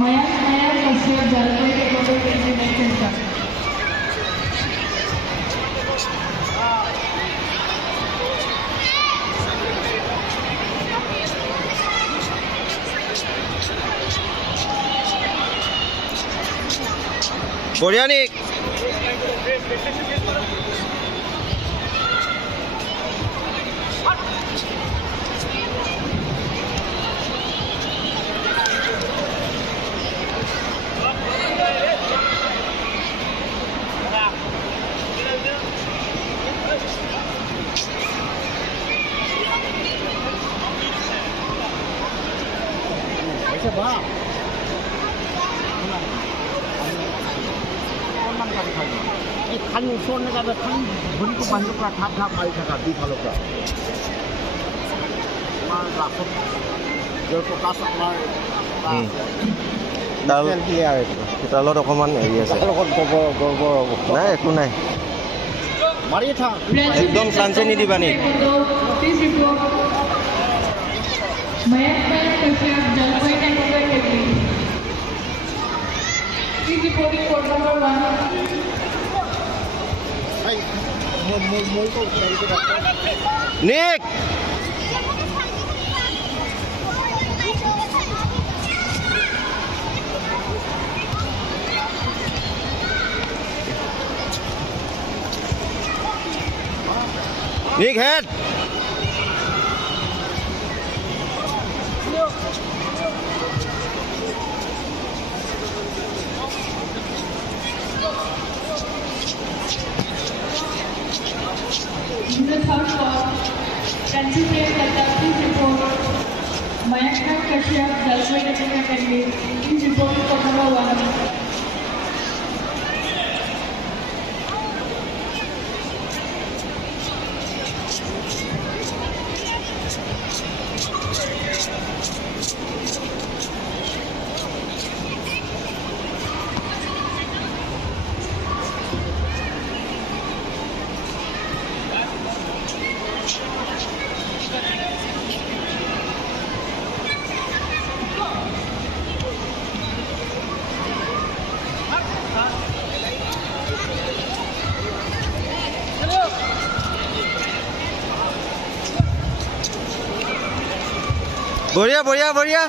Mayank Kashyap Jalpai take over the next instruction. Boryani. खाली सोने का खाली भूल को बांधो का ठाप ठाप आई था दी फलो का मार लाखों जो को कास मार Dal daলত অকমান হেৰি আছে নাই একো নাই मारी था একদম চান্সে নিদিবা নি Please report. Mayank Kashyap Jalpai take over the lead. Please reporting code number 1. मोल को Nick Nick head In the third call, Ranjit Kata, please report. Mayank Kashyap Jalpai take over the lead. Please reporting code number 1. বঢ়িয়া বঢ়িয়া বঢ়িয়া